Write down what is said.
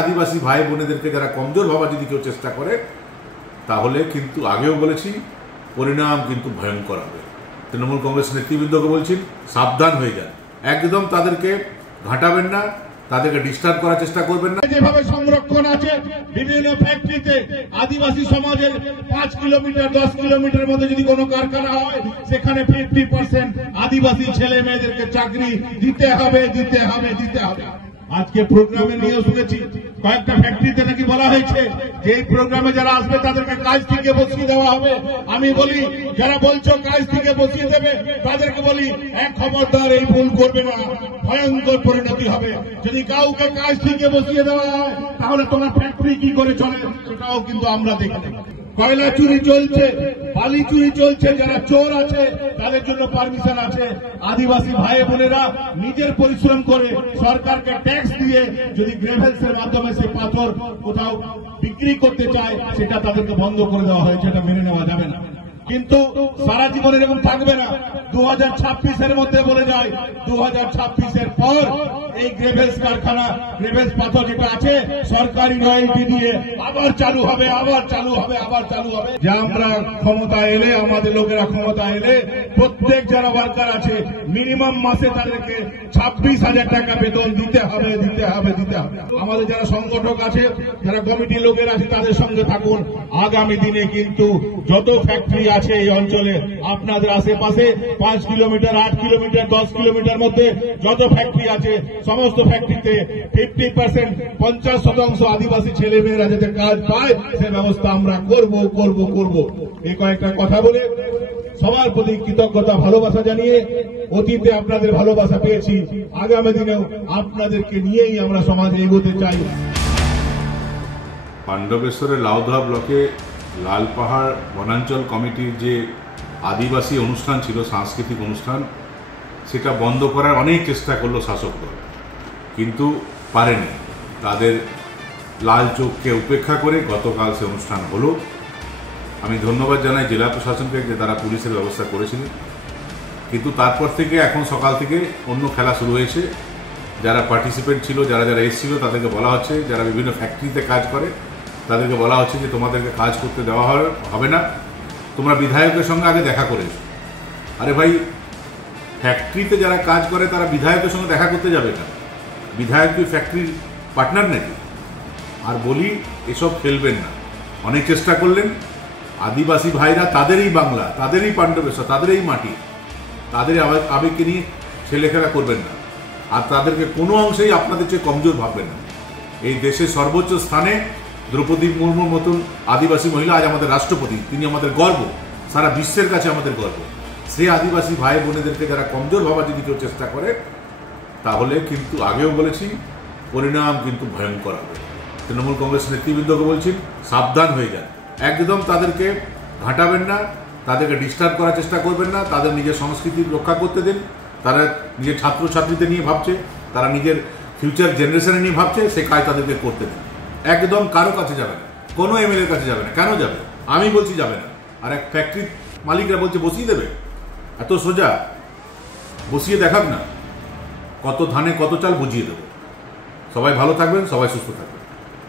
আদিবাসী ভাই বোনেদেরকে যারা কমজোর ভাবা যদি কেউ চেষ্টা করে তাহলে কিন্তু আগেও বলেছি পরিণাম কিন্তু ভয়ঙ্কর হবে। তৃণমূল কংগ্রেস নেতৃবৃন্দকে বলছেন সাবধান হয়ে যান, একদম তাদেরকে ঘাঁটাবেন না, তাদেরকে ডিস্টার্ব করার চেষ্টা করবেন না। যেভাবে সংরক্ষণ আছে বিভিন্ন ফ্যাক্টরিতে আদিবাসী সমাজের 5 কিলোমিটার 10 কিলোমিটার মধ্যে যদি কোনো কারখানা হয় সেখানে 50% আদিবাসী ছেলে মেয়েদেরকে চাকরি দিতে হবে। আজকে প্রোগ্রামে নিয়ে শুনেছি কয়েকটা ফ্যাক্টরিতে নাকি বলা হয়েছে যে এই প্রোগ্রামে যারা আসবে তাদেরকে কাজ থেকে বসিয়ে দেওয়া হবে। আমি বলি যারা বলছো কাজ থেকে বসিয়ে দেবে তাদেরকে বলি এক খবরদার এই ভুল করবে না, ভয়ঙ্কর পরিণতি হবে। যদি কাউকে কাজ থেকে বসিয়ে দেওয়া হয় তাহলে তোমার ফ্যাক্টরি কি করে চলে সেটাও কিন্তু আমরা দেখে নেব। কয়লা চুরি চলছে, বালি চুরি চলছে, যারা চোর আছে তাদের জন্য পারমিশন আছে। আদিবাসী ভাই বোনেরা নিজের পরিশ্রম করে সরকারকে ট্যাক্স দিয়ে যদি গ্রেভেলসের মাধ্যমে সে পাথর কোথাও বিক্রি করতে চায় সেটা তাদেরকে বন্ধ করে দেওয়া হয়েছে, এটা মেনে নেওয়া যাবে না। কিন্তু সারা জীবন এরকম থাকবে না। 2026-এর মধ্যে বলে যায় 2026-এর পর এই গ্রেভেলস কারখানা, গ্রেভেলস পাথর যেটা আছে সরকারি রয়্যালটি দিয়ে আবার চালু হবে। যে আমরা ক্ষমতা এলে, আমাদের লোকেরা ক্ষমতা এলে প্রত্যেক যারা ওয়ার্কার আছে মিনিমাম মাসে তাদেরকে 26,000 টাকা বেতন দিতে হবে। আমাদের যারা সংগঠক আছে, যারা কমিটির লোকের আছে তাদের সঙ্গে থাকুন। আগামী দিনে কিন্তু যত ফ্যাক্টরি আছে এই অঞ্চলে আপনাদের আশেপাশে 5 কিলোমিটার 8 কিলোমিটার 10 কিলোমিটার মধ্যে যত ফ্যাক্টরি আছে সমস্ত ফ্যাক্টরিতে 50% 50% আদিবাসী ছেলে মেয়েরা যাতে কাজ পায় সে ব্যবস্থা আমরা করব। এই কয়েকটা কথা বলে সবার প্রতি কৃতজ্ঞতা ভালোবাসা জানিয়ে অতীতে আপনাদের ভালোবাসা পেয়েছি, আগামী দিনেও আপনাদেরকে নিয়েই আমরা সমাজে এগোতে চাই। পাণ্ডবেশ্বরের লাউদহ ব্লকে লালপাহাড় বনাঞ্চল কমিটির যে আদিবাসী অনুষ্ঠান ছিল, সাংস্কৃতিক অনুষ্ঠান, সেটা বন্ধ করার অনেক চেষ্টা করলো শাসক দল, কিন্তু পারেনি। তাদের লাল চোখকে উপেক্ষা করে গতকাল সে অনুষ্ঠান হলো। আমি ধন্যবাদ জানাই জেলা প্রশাসনকে যে তারা পুলিশের ব্যবস্থা করেছিলেন, কিন্তু তারপর থেকে এখন সকাল থেকে অন্য খেলা শুরু হয়েছে। যারা পার্টিসিপেন্ট ছিল, যারা এসেছিল তাদেরকে বলা হচ্ছে, যারা বিভিন্ন ফ্যাক্টরিতে কাজ করে তাদেরকে বলা হচ্ছে যে তোমাদেরকে কাজ করতে দেওয়া হবে না, তোমরা বিধায়কের সঙ্গে আগে দেখা করে এসো। আরে ভাই, ফ্যাক্টরিতে যারা কাজ করে তারা বিধায়কের সঙ্গে দেখা করতে যাবে না? বিধায়ক কি ফ্যাক্টরির পার্টনার নাকি? আর বলি এসব খেলবেন না। অনেক চেষ্টা করলেন, আদিবাসী ভাইরা তাদেরই বাংলা, তাদেরই পাণ্ডবেশ্বর, তাদেরই মাটি, তাদের আবেগকে নিয়ে ছেলেখেলা করবেন না। আর তাদেরকে কোনো অংশেই আপনাদের চেয়ে কমজোর ভাববেন না। এই দেশের সর্বোচ্চ স্থানে দ্রৌপদী মুর্মুর মতন আদিবাসী মহিলা আজ আমাদের রাষ্ট্রপতি, তিনি আমাদের গর্ব, সারা বিশ্বের কাছে আমাদের গর্ব। সে আদিবাসী ভাই বোনেদেরকে যারা কমজোর ভাবা যদি কেউ চেষ্টা করে তাহলে কিন্তু আগেও বলেছি পরিণাম কিন্তু ভয়ঙ্কর হবে। তৃণমূল কংগ্রেস নেতৃবৃন্দকে বলছেন সাবধান হয়ে যান, একদম তাদেরকে ঘাঁটাবেন না, তাদেরকে ডিস্টার্ব করার চেষ্টা করবেন না। তাদের নিজের সংস্কৃতি রক্ষা করতে দিন। তারা নিজের ছাত্রছাত্রীদের নিয়ে ভাবছে, তারা নিজের ফিউচার জেনারেশনে নিয়ে ভাবছে, সে কাজ তাদেরকে করতে দিন। একদম কারো কাছে যাবে না, কোনো এমএলএর কাছে যাবে না। কেন যাবে? আমি বলছি যাবে না, আর এক ফ্যাক্টরির মালিকরা বলছে বসিয়ে দেবে। এত সোজা? বসিয়ে দেখাক না, কত ধানে কত চাল বুঝিয়ে দেবো। সবাই ভালো থাকবেন, সবাই সুস্থ থাকবেন।